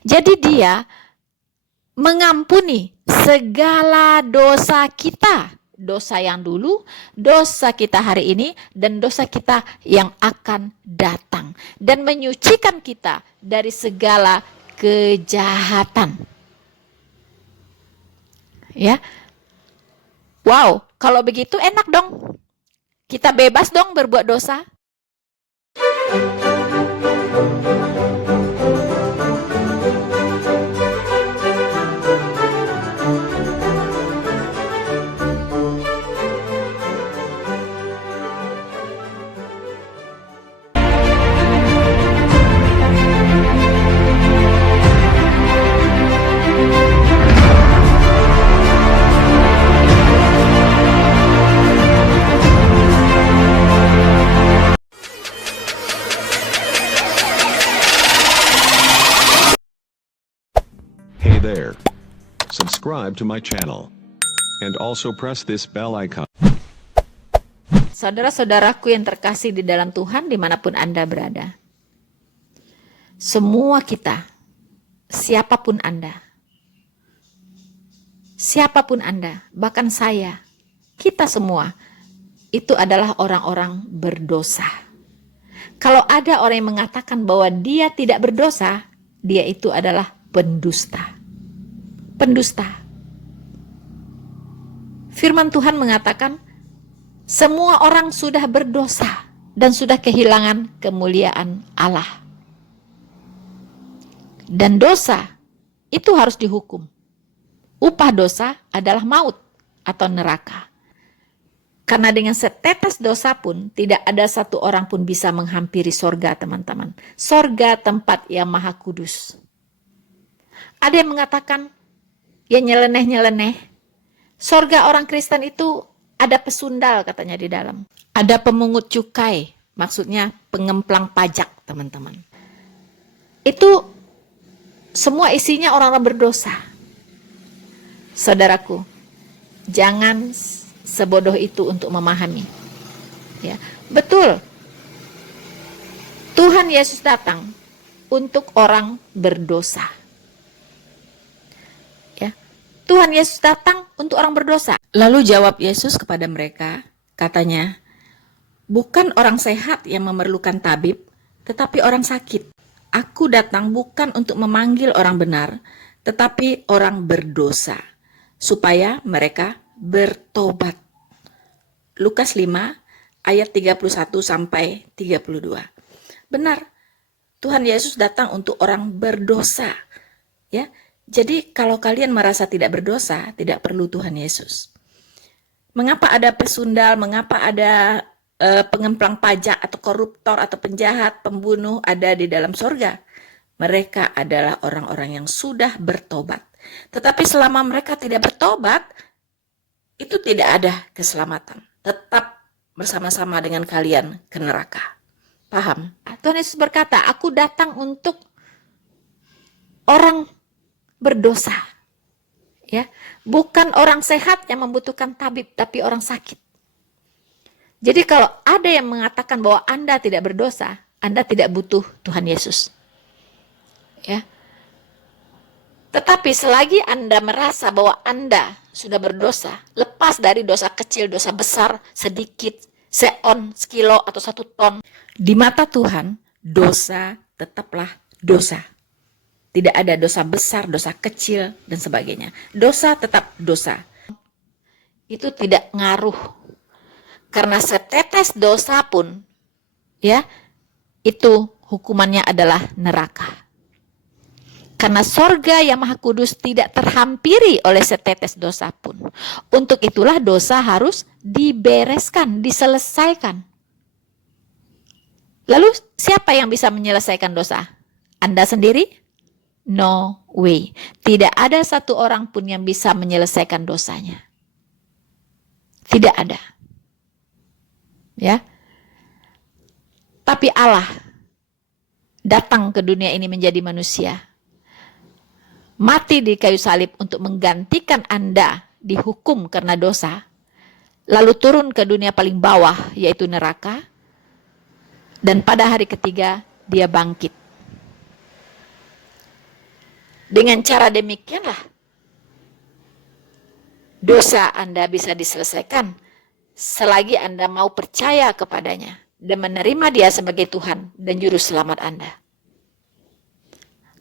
Jadi dia mengampuni segala dosa kita, dosa yang dulu, dosa kita hari ini, dan dosa kita yang akan datang, dan menyucikan kita dari segala kejahatan. Ya, wow, kalau begitu enak dong, kita bebas dong berbuat dosa. Hey there. Subscribe to my channel. And also press this bell icon. Saudara-saudaraku yang terkasih di dalam Tuhan dimanapun Anda berada. Semua kita, siapapun Anda, bahkan saya, kita semua, itu adalah orang-orang berdosa. Kalau ada orang yang mengatakan bahwa dia tidak berdosa, dia itu adalah pendusta. Pendusta. Firman Tuhan mengatakan, semua orang sudah berdosa dan sudah kehilangan kemuliaan Allah. Dan dosa itu harus dihukum. Upah dosa adalah maut atau neraka. Karena dengan setetes dosa pun tidak ada satu orang pun bisa menghampiri sorga, teman-teman. Sorga tempat yang maha kudus. Ada yang mengatakan, ya nyeleneh-nyeleneh. Sorga orang Kristen itu ada pesundal katanya di dalam. Ada pemungut cukai, maksudnya pengemplang pajak, teman-teman. Itu semua isinya orang-orang berdosa. Saudaraku, jangan sebodoh itu untuk memahami. Ya, betul. Tuhan Yesus datang untuk orang berdosa. Ya, Tuhan Yesus datang untuk orang berdosa. Lalu jawab Yesus kepada mereka, katanya, bukan orang sehat yang memerlukan tabib, tetapi orang sakit. Aku datang bukan untuk memanggil orang benar, tetapi orang berdosa, supaya mereka bertobat. Lukas 5 ayat 31 sampai 32. Benar, Tuhan Yesus datang untuk orang berdosa. Ya, jadi kalau kalian merasa tidak berdosa, tidak perlu Tuhan Yesus. Mengapa ada pesundal, mengapa ada pengemplang pajak atau koruptor atau penjahat, pembunuh ada di dalam surga? Mereka adalah orang-orang yang sudah bertobat. Tetapi selama mereka tidak bertobat, itu tidak ada keselamatan. Tetap bersama-sama dengan kalian ke neraka. Paham? Tuhan Yesus berkata, aku datang untuk orang berdosa. Ya, bukan orang sehat yang membutuhkan tabib, tapi orang sakit. Jadi kalau ada yang mengatakan bahwa Anda tidak berdosa, Anda tidak butuh Tuhan Yesus. Ya. Tetapi selagi Anda merasa bahwa Anda sudah berdosa, lepas dari dosa kecil, dosa besar, sedikit, seon, sekilo, atau 1 ton, di mata Tuhan, dosa tetaplah dosa. Tidak ada dosa besar, dosa kecil, dan sebagainya. Dosa tetap dosa. Itu tidak ngaruh. Karena setetes dosa pun, ya, itu hukumannya adalah neraka. Karena sorga yang maha kudus tidak terhampiri oleh setetes dosa pun. Untuk itulah dosa harus dibereskan, diselesaikan. Lalu siapa yang bisa menyelesaikan dosa? Anda sendiri? No way. Tidak ada satu orang pun yang bisa menyelesaikan dosanya. Tidak ada. Ya. Tapi Allah datang ke dunia ini menjadi manusia. Mati di kayu salib untuk menggantikan Anda dihukum karena dosa. Lalu turun ke dunia paling bawah, yaitu neraka. Dan pada hari ketiga, dia bangkit. Dengan cara demikianlah dosa Anda bisa diselesaikan selagi Anda mau percaya kepadanya dan menerima Dia sebagai Tuhan dan Juru Selamat Anda.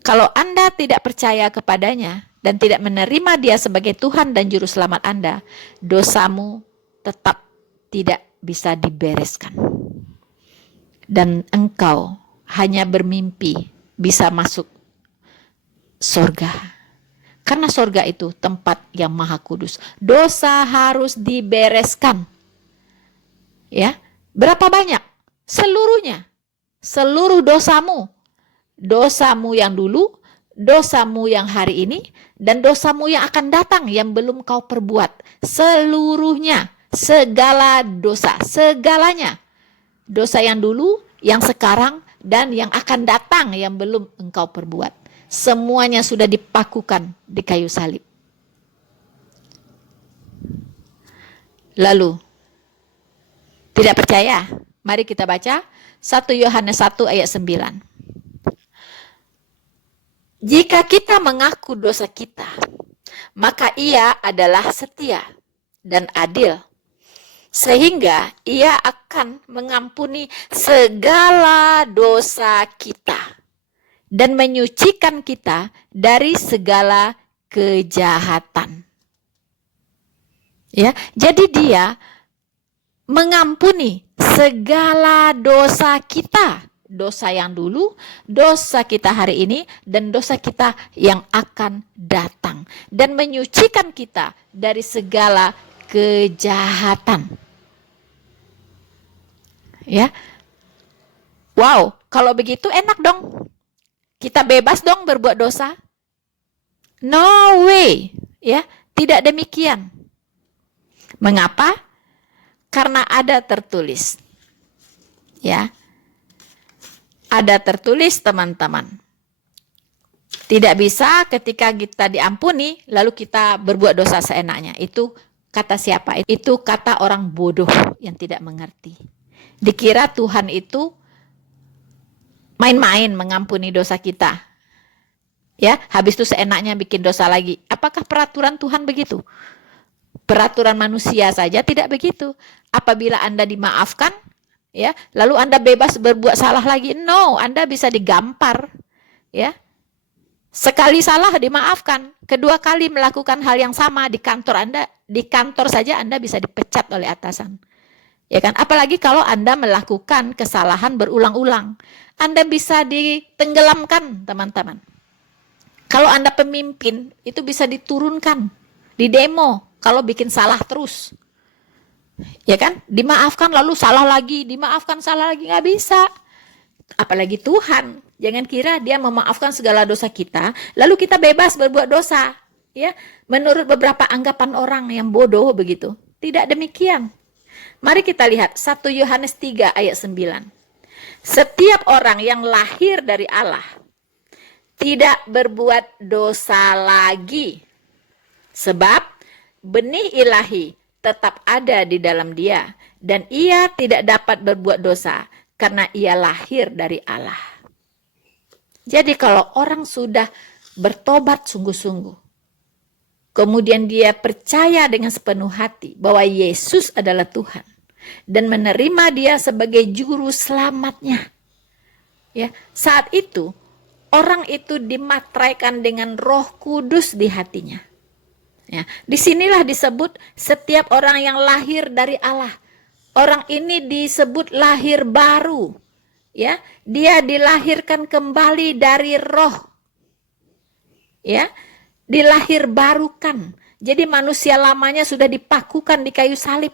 Kalau Anda tidak percaya kepadanya dan tidak menerima Dia sebagai Tuhan dan Juru Selamat Anda, dosamu tetap tidak bisa dibereskan. Dan engkau hanya bermimpi bisa masuk surga. Karena surga itu tempat yang maha kudus. Dosa harus dibereskan. Ya, berapa banyak? Seluruhnya. Seluruh dosamu. Dosamu yang dulu, dosamu yang hari ini, dan dosamu yang akan datang yang belum kau perbuat. Seluruhnya, segala dosa, segalanya. Dosa yang dulu, yang sekarang, dan yang akan datang yang belum engkau perbuat. Semuanya sudah dipakukan di kayu salib. Lalu, tidak percaya? Mari kita baca 1 Yohanes 1 ayat 9. Jika kita mengaku dosa kita, maka Ia adalah setia dan adil, sehingga Ia akan mengampuni segala dosa kita dan menyucikan kita dari segala kejahatan. Ya, jadi Dia mengampuni segala dosa kita, dosa yang dulu, dosa kita hari ini, dan dosa kita yang akan datang, dan menyucikan kita dari segala kejahatan. Ya, wow, kalau begitu enak dong. Kita bebas dong berbuat dosa? No way, ya, tidak demikian. Mengapa? Karena ada tertulis. Ya. Ada tertulis, teman-teman. Tidak bisa ketika kita diampuni lalu kita berbuat dosa seenaknya. Itu kata siapa? Itu kata orang bodoh yang tidak mengerti. Dikira Tuhan itu main-main mengampuni dosa kita. Ya, habis itu seenaknya bikin dosa lagi. Apakah peraturan Tuhan begitu? Peraturan manusia saja tidak begitu. Apabila Anda dimaafkan, ya, lalu Anda bebas berbuat salah lagi. No, Anda bisa digampar. Ya. Sekali salah dimaafkan, kedua kali melakukan hal yang sama di kantor Anda, di kantor saja Anda bisa dipecat oleh atasan. Ya kan? Apalagi kalau Anda melakukan kesalahan berulang-ulang. Anda bisa ditenggelamkan, teman-teman. Kalau Anda pemimpin, itu bisa diturunkan, di demo, kalau bikin salah terus. Ya kan? Dimaafkan lalu salah lagi, dimaafkan salah lagi, nggak bisa. Apalagi Tuhan. Jangan kira Dia memaafkan segala dosa kita, lalu kita bebas berbuat dosa. Ya, menurut beberapa anggapan orang yang bodoh begitu. Tidak demikian. Mari kita lihat 1 Yohanes 3 ayat 9. Setiap orang yang lahir dari Allah tidak berbuat dosa lagi. Sebab benih ilahi tetap ada di dalam dia dan ia tidak dapat berbuat dosa karena ia lahir dari Allah. Jadi kalau orang sudah bertobat sungguh-sungguh, kemudian dia percaya dengan sepenuh hati bahwa Yesus adalah Tuhan dan menerima Dia sebagai juru selamatnya. Ya, saat itu orang itu dimateraikan dengan Roh Kudus di hatinya. Ya, disinilah disebut setiap orang yang lahir dari Allah. Orang ini disebut lahir baru. Ya, dia dilahirkan kembali dari Roh. Ya, dilahir barukan. Jadi manusia lamanya sudah dipakukan di kayu salib.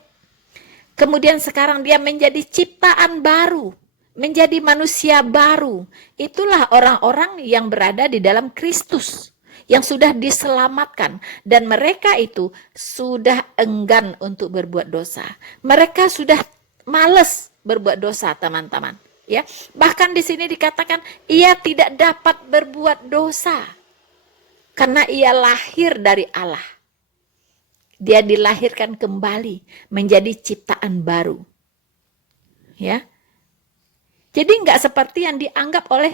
Kemudian sekarang dia menjadi ciptaan baru, menjadi manusia baru. Itulah orang-orang yang berada di dalam Kristus, yang sudah diselamatkan. Dan mereka itu sudah enggan untuk berbuat dosa. Mereka sudah malas berbuat dosa, teman-teman. Ya, bahkan di sini dikatakan ia tidak dapat berbuat dosa karena ia lahir dari Allah. Dia dilahirkan kembali menjadi ciptaan baru. Ya. Jadi enggak seperti yang dianggap oleh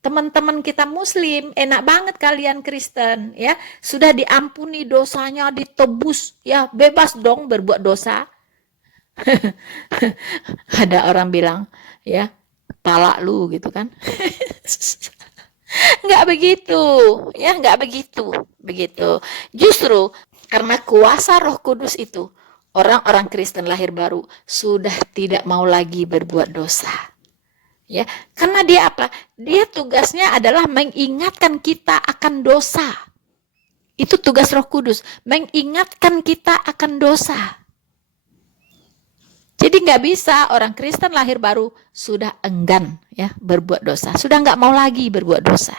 Teman-teman kita muslim, enak banget kalian Kristen, ya. Sudah diampuni dosanya, ditebus, ya, bebas dong berbuat dosa. Ada orang bilang, ya, pala lu gitu kan. Nggak begitu, ya, nggak begitu. Justru karena kuasa Roh Kudus itu, orang-orang Kristen lahir baru sudah tidak mau lagi berbuat dosa. Ya, karena dia apa? Dia tugasnya adalah mengingatkan kita akan dosa. Itu tugas Roh Kudus, mengingatkan kita akan dosa. Jadi nggak bisa orang Kristen lahir baru sudah enggan ya berbuat dosa, sudah nggak mau lagi berbuat dosa.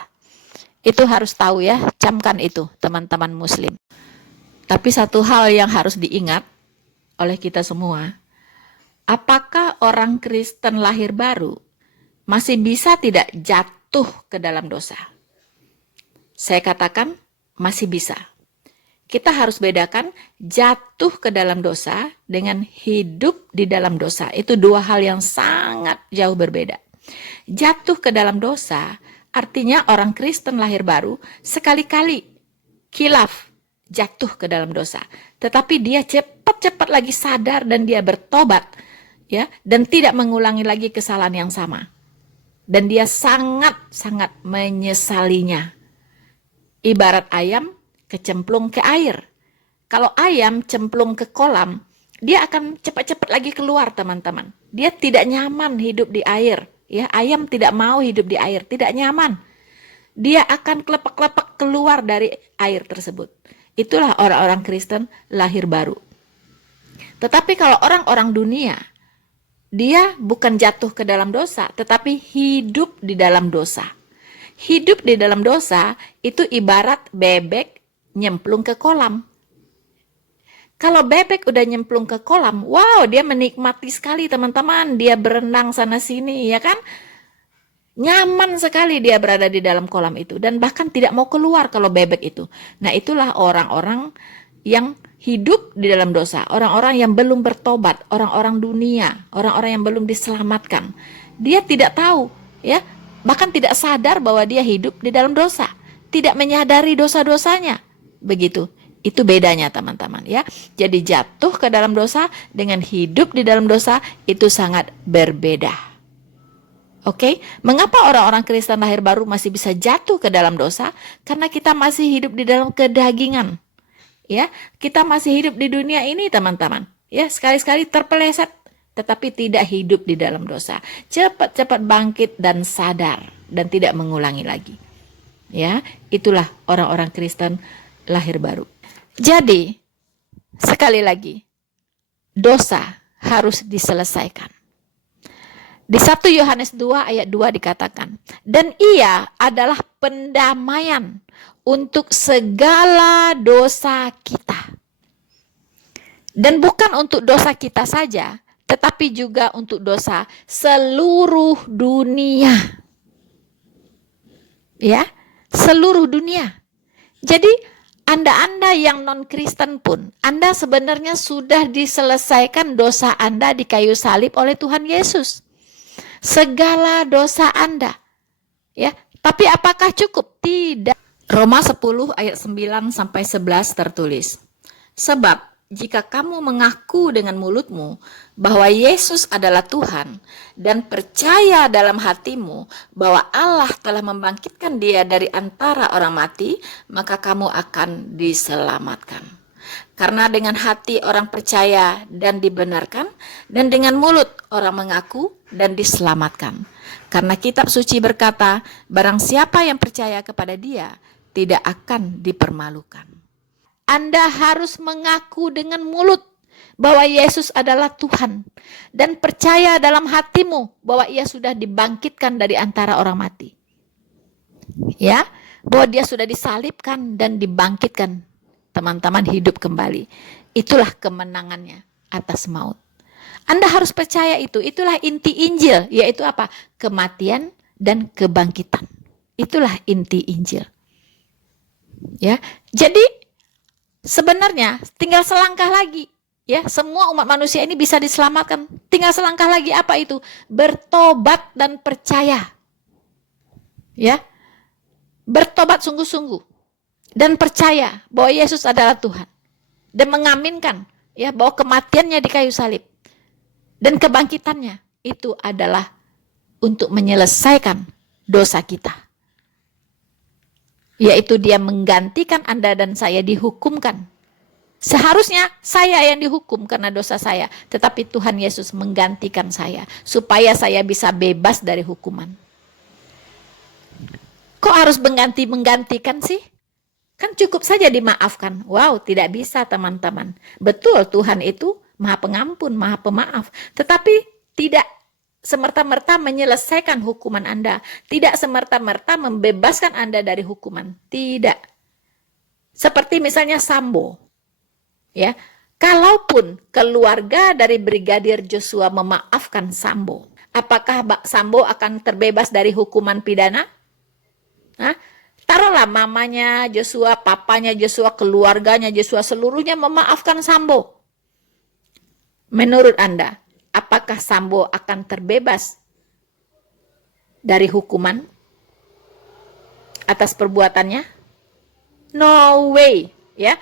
Itu harus tahu ya, camkan itu teman-teman muslim. Tapi satu hal yang harus diingat oleh kita semua, apakah orang Kristen lahir baru masih bisa tidak jatuh ke dalam dosa? Saya katakan masih bisa. Kita harus bedakan jatuh ke dalam dosa dengan hidup di dalam dosa. Itu dua hal yang sangat jauh berbeda. Jatuh ke dalam dosa artinya orang Kristen lahir baru sekali-kali khilaf jatuh ke dalam dosa. Tetapi dia cepat-cepat lagi sadar dan dia bertobat, ya, dan tidak mengulangi lagi kesalahan yang sama. Dan dia sangat-sangat menyesalinya. Ibarat ayam kecemplung ke air. Kalau ayam cemplung ke kolam, dia akan cepat-cepat lagi keluar, teman-teman. Dia tidak nyaman hidup di air. Ya, ayam tidak mau hidup di air, tidak nyaman. Dia akan kelepak-kelepak keluar dari air tersebut. Itulah orang-orang Kristen lahir baru. Tetapi kalau orang-orang dunia, dia bukan jatuh ke dalam dosa, tetapi hidup di dalam dosa. Hidup di dalam dosa itu ibarat bebek nyemplung ke kolam. Kalau bebek udah nyemplung ke kolam, wow, dia menikmati sekali teman-teman. Dia berenang sana sini, ya kan? Nyaman sekali dia berada di dalam kolam itu. Dan bahkan tidak mau keluar kalau bebek itu. Nah, itulah orang-orang yang hidup di dalam dosa. Orang-orang yang belum bertobat. Orang-orang dunia. Orang-orang yang belum diselamatkan. Dia tidak tahu, ya. Bahkan tidak sadar bahwa dia hidup di dalam dosa. Tidak menyadari dosa-dosanya. Begitu. Itu bedanya teman-teman ya. Jadi jatuh ke dalam dosa dengan hidup di dalam dosa itu sangat berbeda. Oke, mengapa orang-orang Kristen lahir baru masih bisa jatuh ke dalam dosa? Karena kita masih hidup di dalam kedagingan. Ya, kita masih hidup di dunia ini teman-teman. Ya, sekali-sekali terpeleset tetapi tidak hidup di dalam dosa. Cepat-cepat bangkit dan sadar dan tidak mengulangi lagi. Ya, itulah orang-orang Kristen lahir baru. Jadi, sekali lagi, dosa harus diselesaikan. Di 1 Yohanes 2 ayat 2 dikatakan, dan ia adalah pendamaian untuk segala dosa kita. Dan bukan untuk dosa kita saja, tetapi juga untuk dosa seluruh dunia. Ya, seluruh dunia. Jadi, Anda yang non-Kristen pun, Anda sebenarnya sudah diselesaikan dosa Anda di kayu salib oleh Tuhan Yesus. Segala dosa Anda. Ya, tapi apakah cukup? Tidak. Roma 10 ayat 9 sampai 11 tertulis. Sebab jika kamu mengaku dengan mulutmu bahwa Yesus adalah Tuhan dan percaya dalam hatimu bahwa Allah telah membangkitkan dia dari antara orang mati, maka kamu akan diselamatkan. Karena dengan hati orang percaya dan dibenarkan, dan dengan mulut orang mengaku dan diselamatkan. Karena kitab suci berkata, barang siapa yang percaya kepada dia tidak akan dipermalukan. Anda harus mengaku dengan mulut bahwa Yesus adalah Tuhan dan percaya dalam hatimu bahwa ia sudah dibangkitkan dari antara orang mati. Ya, bahwa dia sudah disalibkan dan dibangkitkan. Teman-teman hidup kembali. Itulah kemenangannya atas maut. Anda harus percaya itu. Itulah inti Injil, yaitu apa? Kematian dan kebangkitan. Itulah inti Injil. Ya. Jadi sebenarnya tinggal selangkah lagi, ya, semua umat manusia ini bisa diselamatkan. Tinggal selangkah lagi, apa itu? Bertobat dan percaya. Ya, bertobat sungguh-sungguh dan percaya bahwa Yesus adalah Tuhan dan mengaminkan ya bahwa kematiannya di kayu salib dan kebangkitannya itu adalah untuk menyelesaikan dosa kita. Yaitu dia menggantikan Anda dan saya dihukumkan. Seharusnya saya yang dihukum karena dosa saya, tetapi Tuhan Yesus menggantikan saya supaya saya bisa bebas dari hukuman. Kok harus menggantikan sih? Kan cukup saja dimaafkan. Wow, tidak bisa teman-teman. Betul, Tuhan itu Maha Pengampun, Maha Pemaaf. Tetapi tidak semerta-merta menyelesaikan hukuman Anda. Tidak semerta-merta membebaskan Anda dari hukuman. Tidak. Seperti misalnya Sambo. Ya, kalaupun keluarga dari Brigadir Joshua memaafkan Sambo, apakah Sambo akan terbebas dari hukuman pidana? Hah? Taruhlah mamanya Joshua, papanya Joshua, keluarganya Joshua, seluruhnya memaafkan Sambo. Menurut Anda, apakah Sambo akan terbebas dari hukuman atas perbuatannya? No way, ya.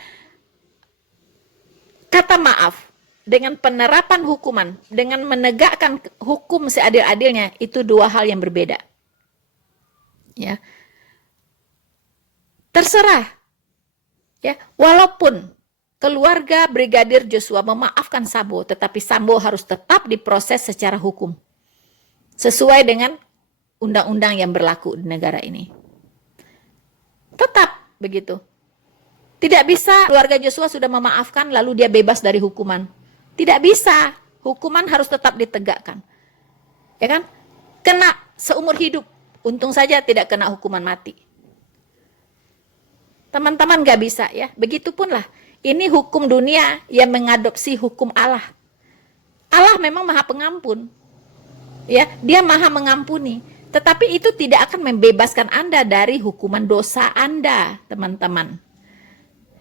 Kata maaf dengan penerapan hukuman, dengan menegakkan hukum seadil-adilnya, itu dua hal yang berbeda. Ya. Terserah. Ya, walaupun keluarga Brigadir Joshua memaafkan Sambo, tetapi Sambo harus tetap diproses secara hukum. Sesuai dengan undang-undang yang berlaku di negara ini. Tetap begitu. Tidak bisa keluarga Joshua sudah memaafkan lalu dia bebas dari hukuman. Tidak bisa. Hukuman harus tetap ditegakkan. Ya kan? Kena seumur hidup. Untung saja tidak kena hukuman mati. Teman-teman gak bisa ya. Begitupunlah. Ini hukum dunia yang mengadopsi hukum Allah. Allah memang Maha Pengampun. Ya, Dia Maha mengampuni. Tetapi itu tidak akan membebaskan Anda dari hukuman dosa Anda, teman-teman.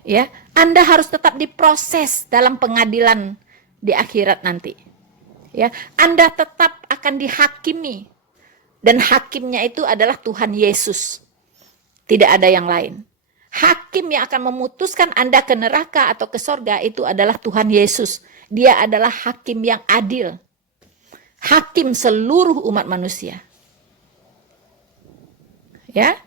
Ya, Anda harus tetap diproses dalam pengadilan di akhirat nanti. Ya, Anda tetap akan dihakimi dan hakimnya itu adalah Tuhan Yesus. Tidak ada yang lain. Hakim yang akan memutuskan Anda ke neraka atau ke sorga itu adalah Tuhan Yesus. Dia adalah hakim yang adil. Hakim seluruh umat manusia. Ya,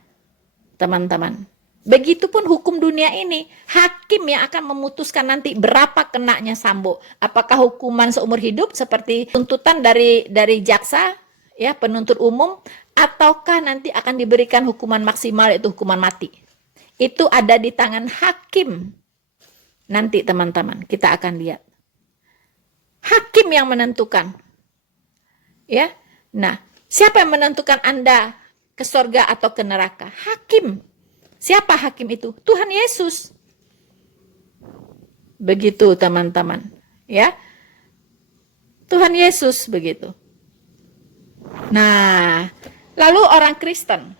teman-teman. Begitupun hukum dunia ini, hakim yang akan memutuskan nanti berapa kenanya Sambo. Apakah hukuman seumur hidup seperti tuntutan dari jaksa, ya penuntut umum, ataukah nanti akan diberikan hukuman maksimal yaitu hukuman mati. Itu ada di tangan hakim. Nanti teman-teman, kita akan lihat. Hakim yang menentukan. Ya. Nah, siapa yang menentukan Anda ke surga atau ke neraka? Hakim. Siapa hakim itu? Tuhan Yesus. Begitu teman-teman. Ya. Tuhan Yesus begitu. Nah, lalu orang Kristen,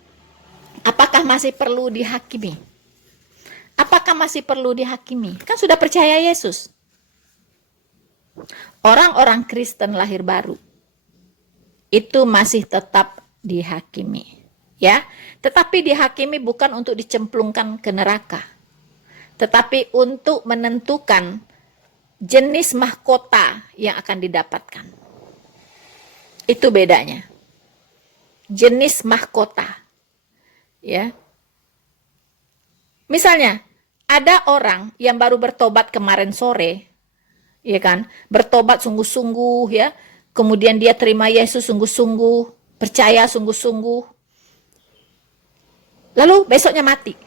apakah masih perlu dihakimi? Apakah masih perlu dihakimi? Kan sudah percaya Yesus. Orang-orang Kristen lahir baru itu masih tetap dihakimi. Ya, tetapi dihakimi bukan untuk dicemplungkan ke neraka, tetapi untuk menentukan jenis mahkota yang akan didapatkan. Itu bedanya. Jenis mahkota. Ya. Misalnya, ada orang yang baru bertobat kemarin sore, ya kan? Bertobat sungguh-sungguh ya. Kemudian dia terima Yesus sungguh-sungguh, percaya sungguh-sungguh. Lalu besoknya mati.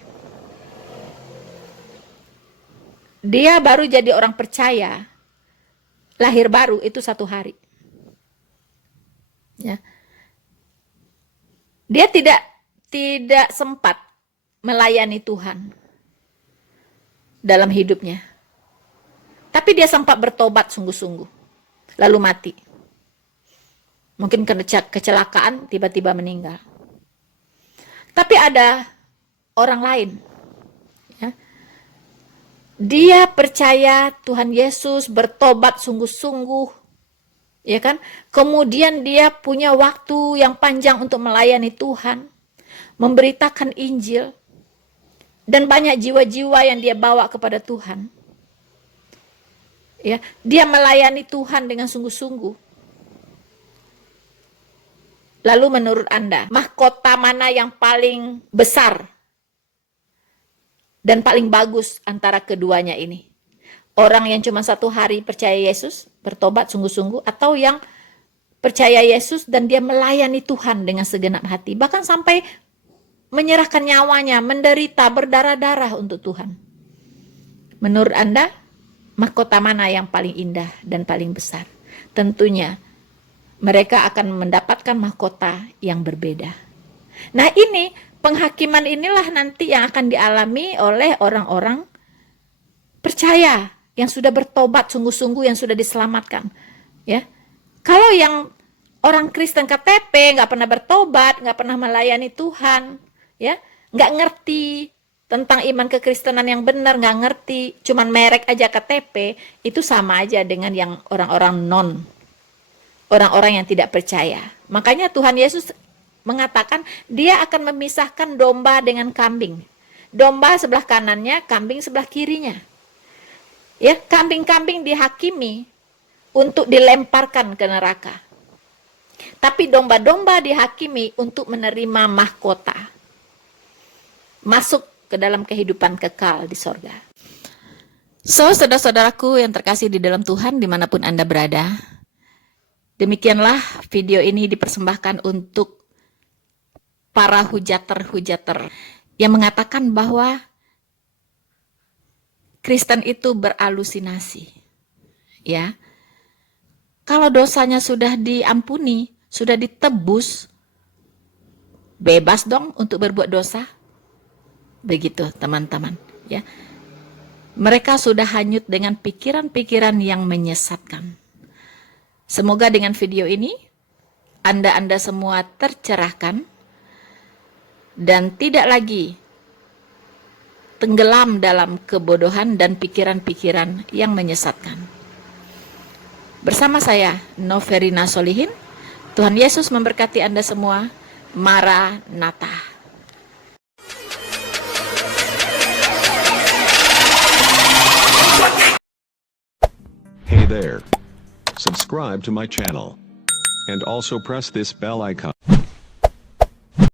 Dia baru jadi orang percaya. Lahir baru itu 1 hari. Ya. Dia tidak sempat melayani Tuhan dalam hidupnya. Tapi dia sempat bertobat sungguh-sungguh. Lalu mati. Mungkin kecelakaan tiba-tiba meninggal. Tapi ada orang lain. Ya. Dia percaya Tuhan Yesus, bertobat sungguh-sungguh. Ya kan? Kemudian dia punya waktu yang panjang untuk melayani Tuhan. memberitakan Injil, dan banyak jiwa-jiwa yang dia bawa kepada Tuhan. Ya, dia melayani Tuhan dengan sungguh-sungguh. Lalu menurut Anda, mahkota mana yang paling besar dan paling bagus antara keduanya ini? Orang yang cuma 1 hari percaya Yesus, bertobat sungguh-sungguh, atau yang percaya Yesus dan dia melayani Tuhan dengan segenap hati, bahkan sampai menyerahkan nyawanya, menderita, berdarah-darah untuk Tuhan. Menurut Anda, mahkota mana yang paling indah dan paling besar? Tentunya mereka akan mendapatkan mahkota yang berbeda. Nah, ini penghakiman inilah nanti yang akan dialami oleh orang-orang percaya yang sudah bertobat sungguh-sungguh, yang sudah diselamatkan. Ya, kalau yang orang Kristen KTP nggak pernah bertobat, nggak pernah melayani Tuhan, ya, nggak ngerti tentang iman kekristenan yang benar, nggak ngerti, cuman merek aja KTP, itu sama aja dengan yang orang-orang yang tidak percaya. Makanya Tuhan Yesus mengatakan dia akan memisahkan domba dengan kambing. Domba sebelah kanannya, kambing sebelah kirinya. Ya, kambing-kambing dihakimi untuk dilemparkan ke neraka. Tapi domba-domba dihakimi untuk menerima mahkota. Masuk ke dalam kehidupan kekal di sorga. So, saudara-saudaraku yang terkasih di dalam Tuhan dimanapun Anda berada, demikianlah video ini dipersembahkan untuk para hujater-hujater yang mengatakan bahwa Kristen itu beralusinasi. Ya. Kalau dosanya sudah diampuni, sudah ditebus, bebas dong untuk berbuat dosa. Begitu, teman-teman, ya. Mereka sudah hanyut dengan pikiran-pikiran yang menyesatkan. Semoga dengan video ini Anda semua tercerahkan dan tidak lagi tenggelam dalam kebodohan dan pikiran-pikiran yang menyesatkan. Bersama saya, Noverina Solihin, Tuhan Yesus memberkati Anda semua. Maranatha. Hey there. Subscribe to my channel. And also press this bell icon.